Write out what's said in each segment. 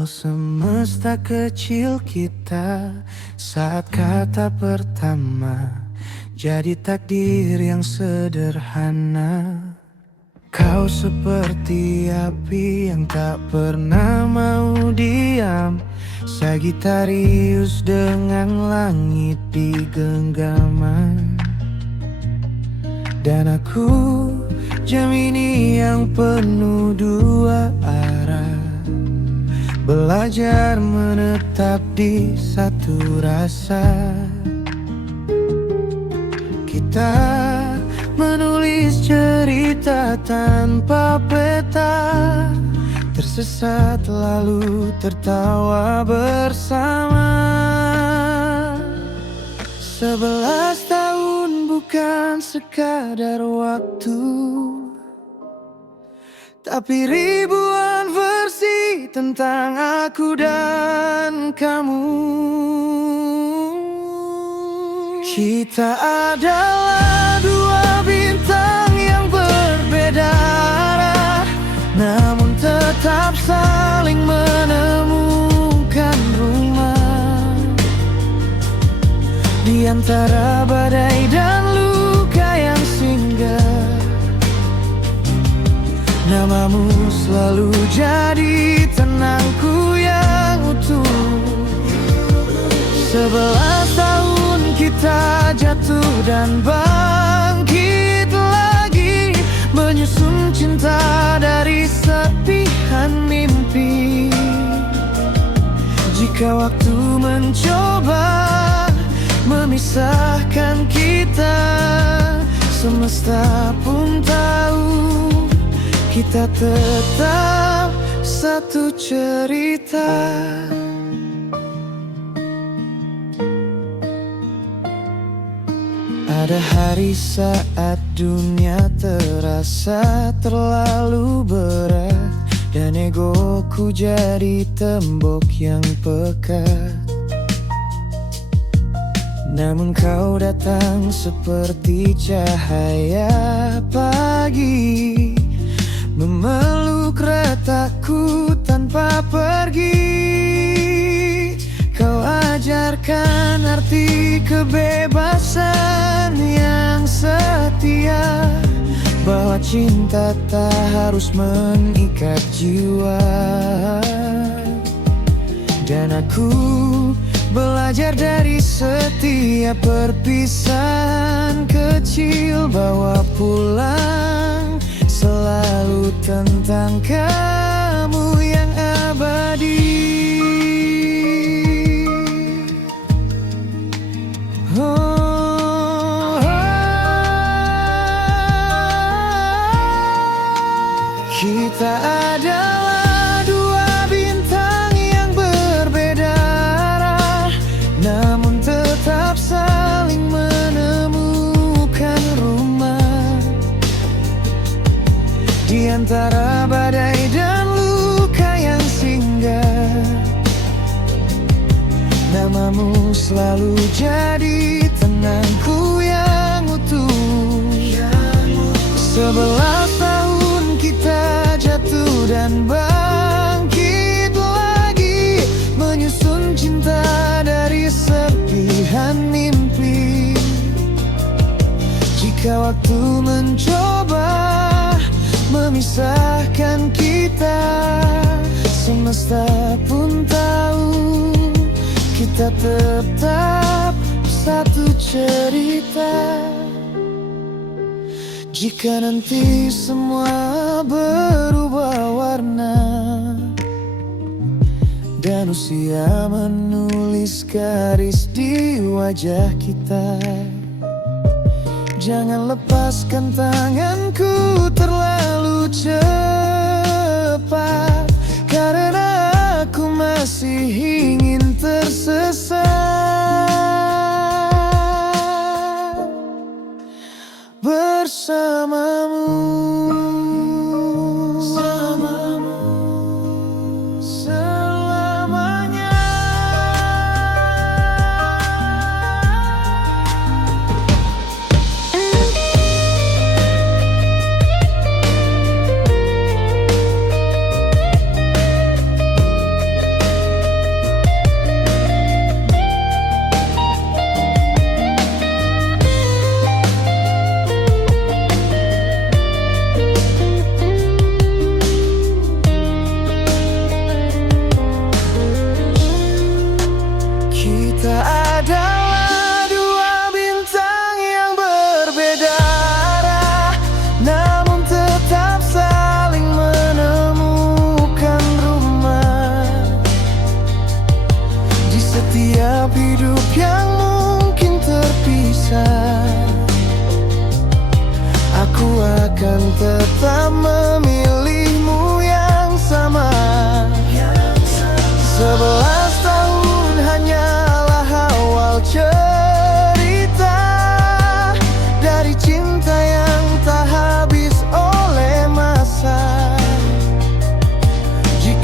Walau semesta kecil kita saat kata pertama jadi takdir yang sederhana. Kau seperti api yang tak pernah mau diam, Sagitarius dengan langit di genggaman. Dan aku Gemini yang penuh dua arah, belajar menetap di satu rasa. Kita menulis cerita tanpa peta, tersesat lalu tertawa bersama. 11 tahun bukan sekadar waktu, tapi ribuan versi tentang aku dan kamu. Kita adalah dua bintang yang berbeda arah, namun tetap saling menemukan rumah. Di antara badai dan luka yang singgah, namamu selalu jadi tenangku yang utuh. 11 tahun kita jatuh dan bangkit lagi, menyusun cinta dari serpihan mimpi. Jika waktu mencoba memisahkan kita, semesta pun tahu kita tetap satu cerita. Ada hari saat dunia terasa terlalu berat, dan egoku jadi tembok yang pekat. Namun kau datang seperti cahaya pagi, memeluk retakku tanpa pergi. Kau ajarkan arti kebebasan yang setia, bahwa cinta tak harus mengikat jiwa. Dan aku belajar dari setiap perpisahan kecil, bawa pulang selalu tentang kamu yang abadi. Kita adalah dua bintang yang berbeda arah, namun tetap saling menemukan rumah. Di antara badai dan luka yang singgah, namamu selalu jadi tenangku yang utuh. 11 tahun kita jatuh dan bangkit lagi, menyusun cinta dari serpihan mimpi. Jika waktu mencoba memisahkan kita, semesta pun tahu kita tetap satu cerita. Jika nanti semua berubah warna dan usia menulis garis di wajah kita, jangan lepaskan tanganku terlalu cepat, karena aku masih ingin tersesat bersamamu. Selamanya.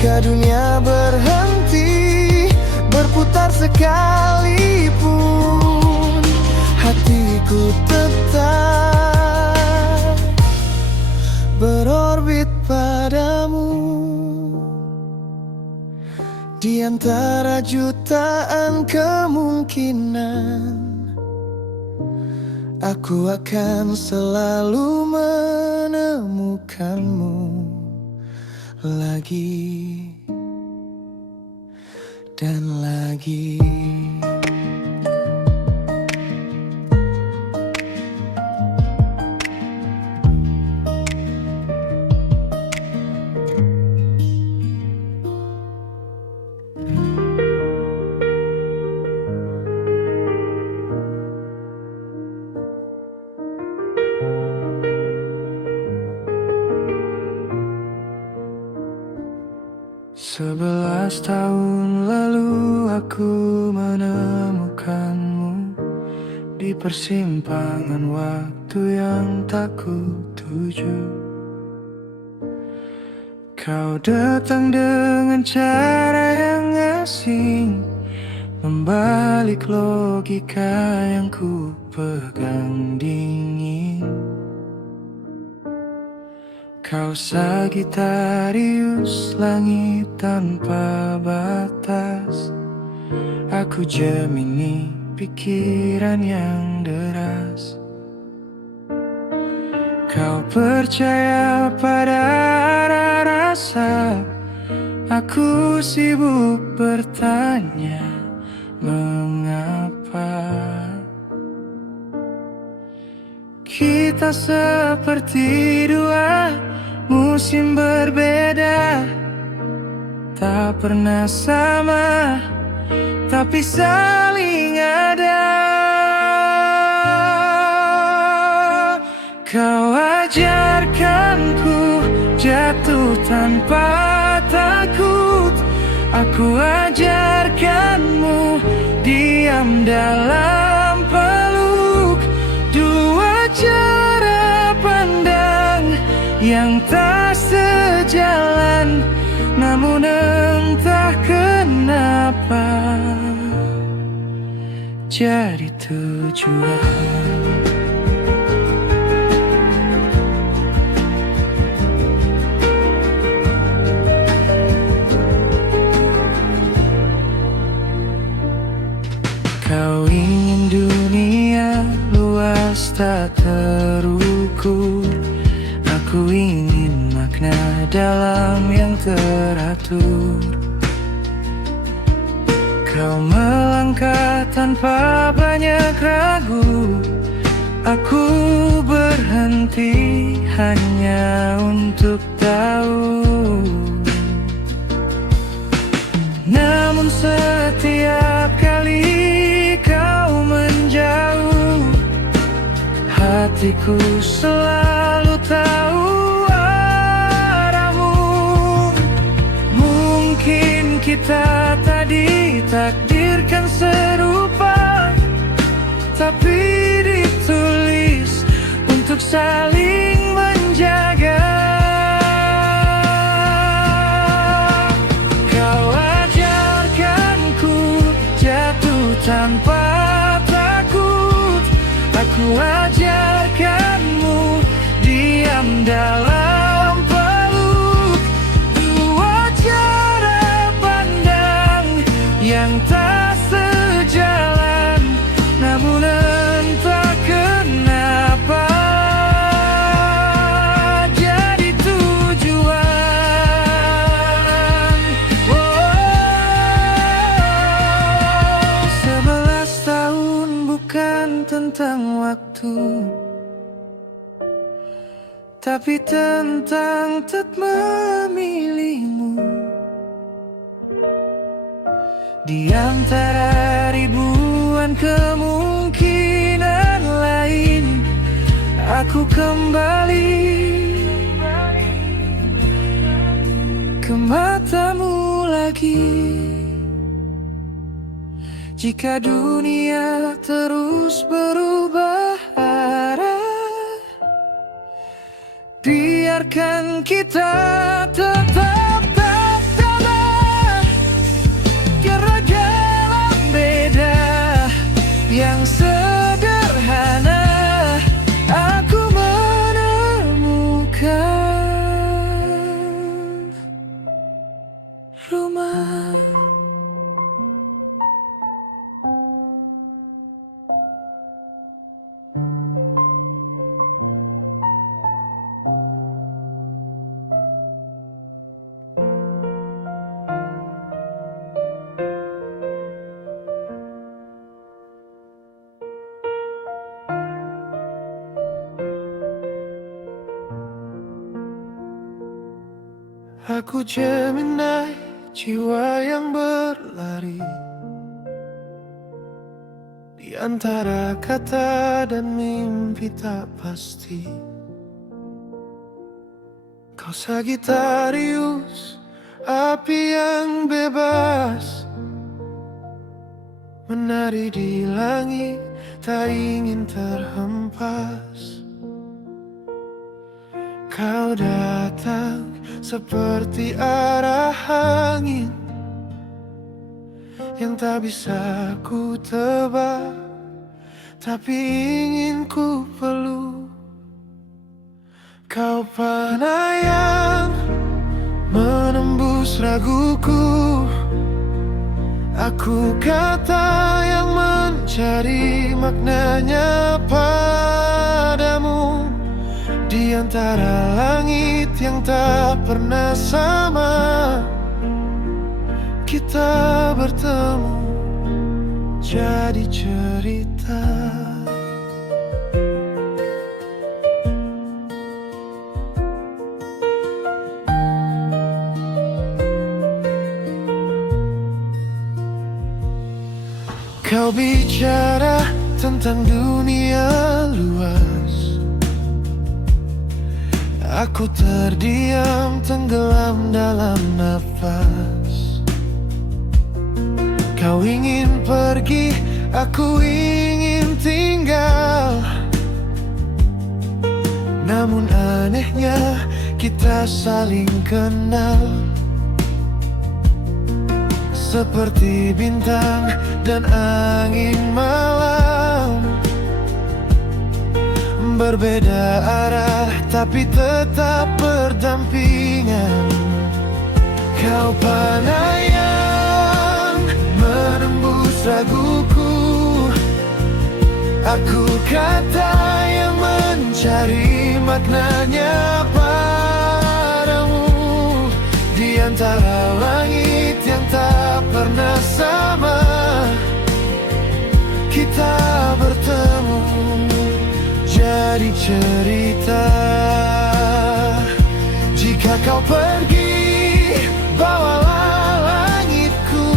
Jika dunia berhenti berputar sekalipun, hatiku tetap berorbit padamu. Di antara jutaan kemungkinan, aku akan selalu menemukanmu lagi dan lagi. Sebelas tahun lalu aku menemukanmu di persimpangan waktu yang tak kutuju. Kau datang dengan cara yang asing, membalik logika yang ku pegang dingin. Kau Sagitarius, langit tanpa batas. Aku Gemini, pikiran yang deras. Kau percaya pada rasa, aku sibuk bertanya mengapa. Kita seperti dua musim berbeda, tak pernah sama, tapi saling ada. Kau ajarkanku jatuh tanpa takut, aku ajarkanmu diam dalam peluk. Dua cara pandang yang tak sejalan, namun entah kenapa jadi tujuan. Kau ingin dunia luas tak terukur, aku ingin makna dalam yang teratur. Kau melangkah tanpa banyak ragu, aku berhenti hanya untuk tahu. Namun setiap kali kau menjauh, hatiku selalu tahu arahmu. Mungkin kita tak ditakdirkan serupa, tapi ditulis untuk saling menjaga. Kau ajarkanku jatuh tanpa takut, aku ajarkanmu diam dalam peluk. Dua cara pandang yang tak sejalan, namun entah kenapa jadi tujuan. 11 tahun bukan tentang waktu, tapi tentang tetap memilihmu. Di antara ribuan kemungkinan lain, aku kembali ke matamu lagi. Jika dunia terus berubah arah, biarkan kita tetap bersama. rumah. Aku Gemini, jiwa yang berlari di antara kata dan mimpi tak pasti. Kau Sagittarius, api yang bebas, menari di langit, tak ingin terhempas. Kau datang seperti arah angin yang tak bisa ku tebak, tapi ingin ku peluk. Kau panah yang menembus raguku, aku kata yang mencari maknanya padamu. Di antara langit yang tak pernah sama, kita bertemu jadi cerita. Kau bicara tentang dunia luas, aku terdiam tenggelam dalam nafas. Kau ingin pergi, aku ingin tinggal. Namun anehnya kita saling kenal, seperti bintang dan angin malam. Berbeda arah tapi tetap berdampingan. Kau panah yang menembus raguku, aku kata yang mencari maknanya padamu. Di antara langit yang tak pernah sama, kita bertemu jadi cerita. Jika kau pergi, bawalah langitku.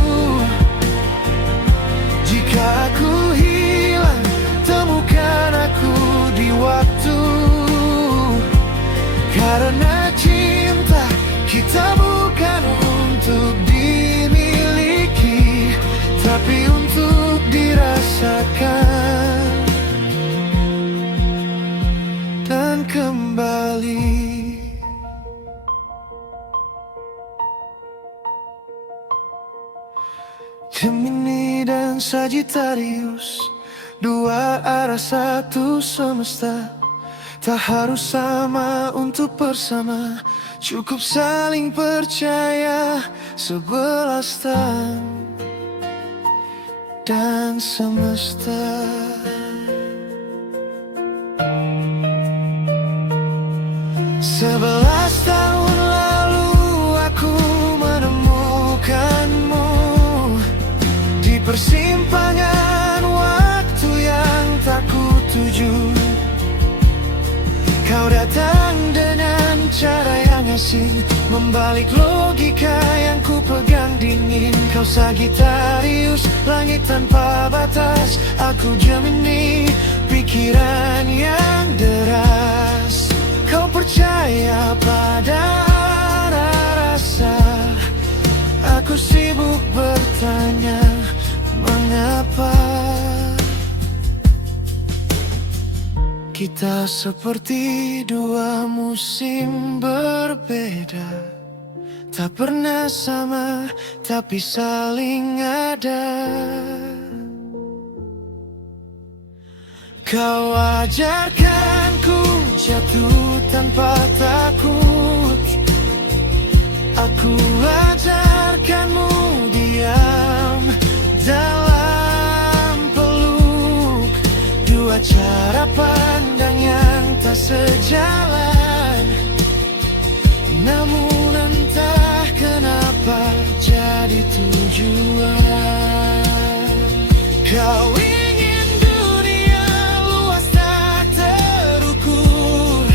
Jika aku hilang, temukan aku di waktu. Karena cinta kita bukan untuk dimiliki, tapi untuk dirasakan dan kembali. Gemini dan Sagittarius, dua arah satu semesta. Tak harus sama untuk bersama, cukup saling percaya. 11 tahun dan semesta. 11 tahun lalu aku menemukanmu di persimpangan waktu yang tak kutuju. Kau datang dengan cara yang asing, membalik logika yang ku pegang dingin. Kau Sagittarius, langit tanpa batas. Aku Gemini, pikiran yang deras. Kau percaya pada rasa, aku sibuk bertanya mengapa. Kita seperti dua musim berbeda, tak pernah sama tapi saling ada. Kau ajarkanku jatuh tanpa takut, aku ajar cara pandang yang tak sejalan. Namun entah kenapa jadi tujuan. Kau ingin dunia luas tak terukur.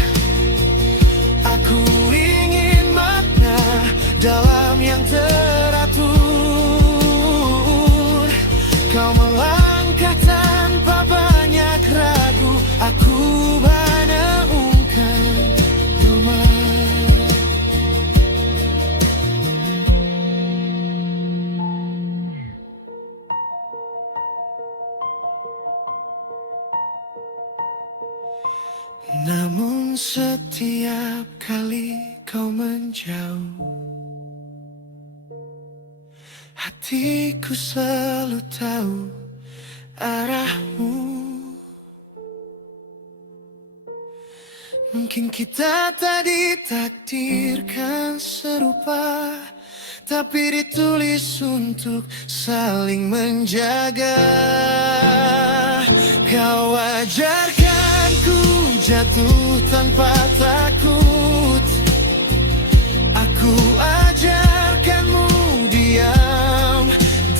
Aku ingin makna dalam yang teratur. Kau melangkah tanpa banyak ragu. Aku menemukan rumah. Namun setiap kali kau menjauh, hatiku selalu tahu arahmu. Mungkin kita tak ditakdirkan serupa, tapi ditulis untuk saling menjaga. Kau ajarkan ku jatuh tanpa takut. Aku ajarkanmu diam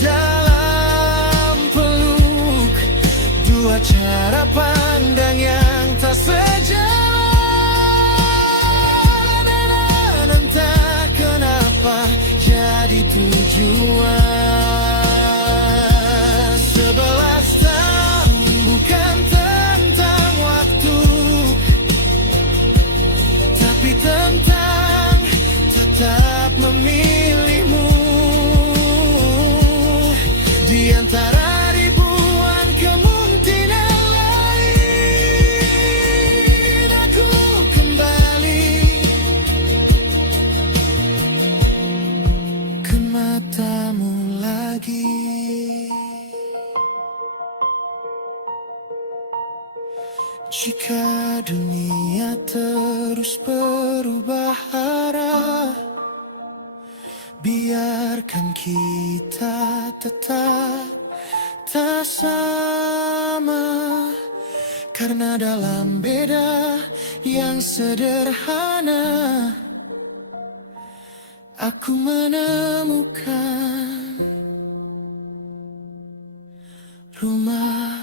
dalam peluk. Dua cara pandang yang tak sejalan. Dan entah kenapa jadi tujuan. 11 tahun bukan tentang waktu, tapi tentang tetap memilihmu. Di antara ribuan kemungkinan lain, aku kembali ke matamu lagi. Jika dunia terus berubah arah, biarkan kita tetap tak sama. Karena dalam beda yang sederhana, aku menemukan rumah.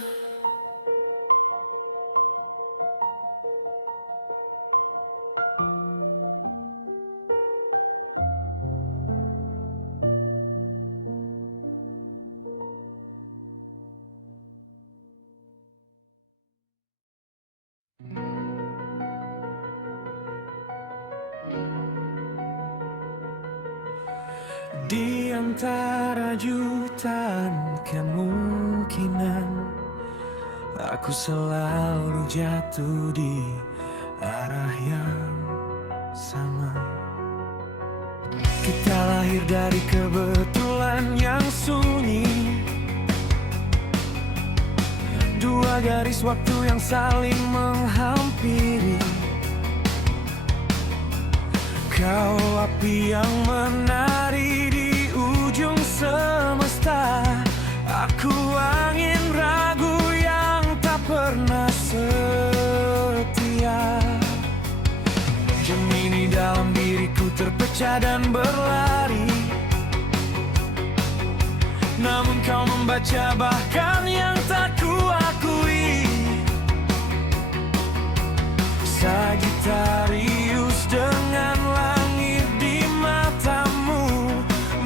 Di antara jutaan kemungkinan, aku selalu jatuh di arah yang sama. Kita lahir dari kebetulan yang sunyi, dua garis waktu yang saling menghampiri. Kau api yang menari di ujung semesta, aku angin ragu yang tak pernah setia. Gemini dalam diriku terpecah dan berlari, namun kau membaca bahkan yang tak kuakui. Sagittarius dengan langit di matamu,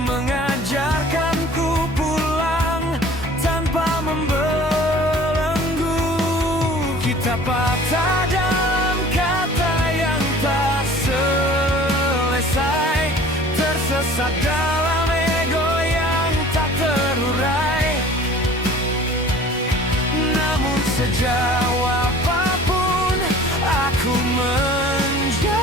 mengajarkanku pulang tanpa membelenggu. Kita patah dalam kata yang tak selesai, tersesat dalam ego yang tak terurai. Namun sejauh apapun aku menjauh,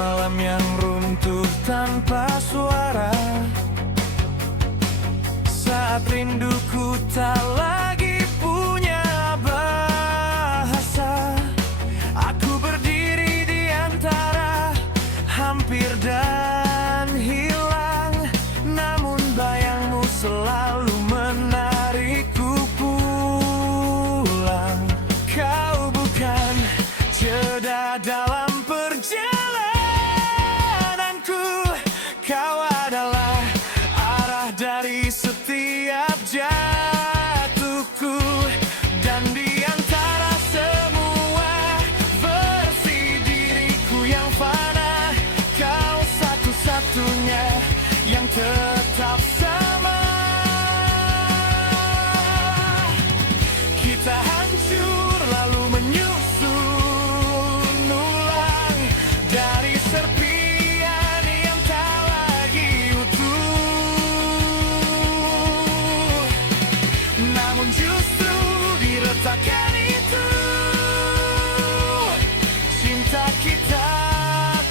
Malam yang runtuh tanpa suara, saat rinduku tak lagi punya bahasa. Aku berdiri di antara hampir dan hilang, namun bayangmu selalu menarikku pulang. Kau bukan jeda dalam perjalananku, kau adalah arah dari setiap jatuhku. Dan di antara semua versi diriku yang fana, kau satu-satunya yang tetap sama. Kita hancur lalu menyusun ulang dari serpian yang tak lagi utuh. Namun justru di retakan itu, cinta kita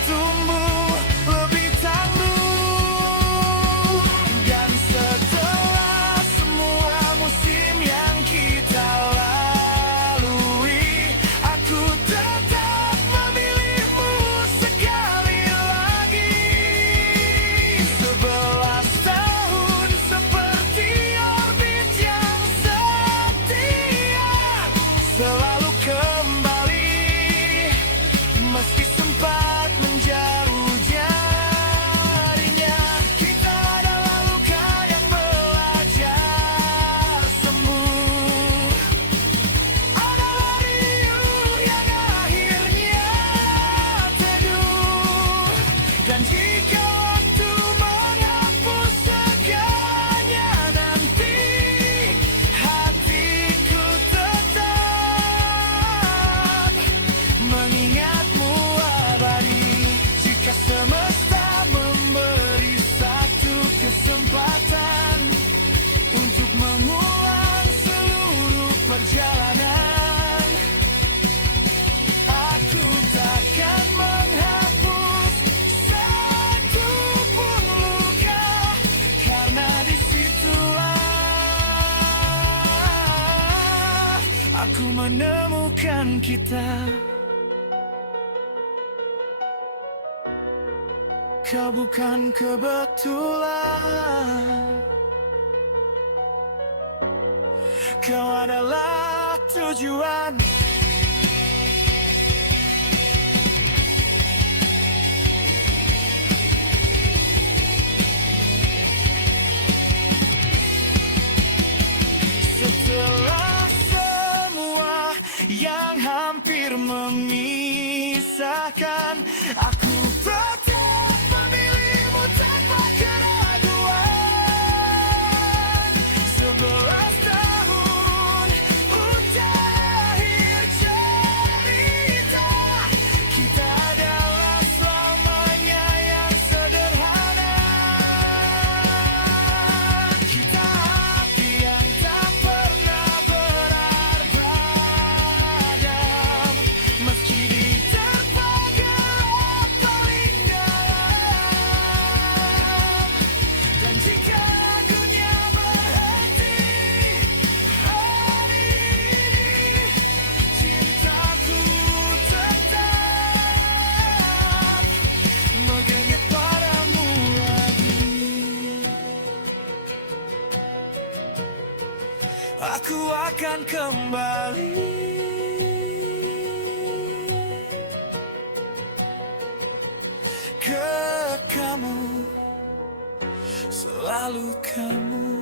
tumbuh lebih tangguh. Dan setelah semua musim yang kita lalui, aku tetap memilihmu sekali lagi. 11 tahun seperti orbit yang setia, selalu kembali meski sempat menjauh jarinya. Kita adalah luka yang belajar sembuh, adalah riuh yang akhirnya teduh. Dan jika waktu menghapus segalanya nanti, hatiku tetap mengingatmu abadi. Jika semesta memberi satu kesempatan untuk mengulang seluruh perjalanan, aku takkan menghapus satu pun luka, karena disitulah aku menemukan kita. Kau bukan kebetulan, kau adalah tujuan. Setelah semua yang hampir memisahkan, aku tetap memilihmu tanpa keraguan. 11 tahun untuk akhir cerita, kita adalah selamanya yang sederhana. Kita hati yang tak pernah berabad, meski diterpa gelap paling dalam. Dan jika dunia berhenti hari ini, cintaku tetap menggigit padamu lagi. Aku akan kembali ke kamu, selalu kamu.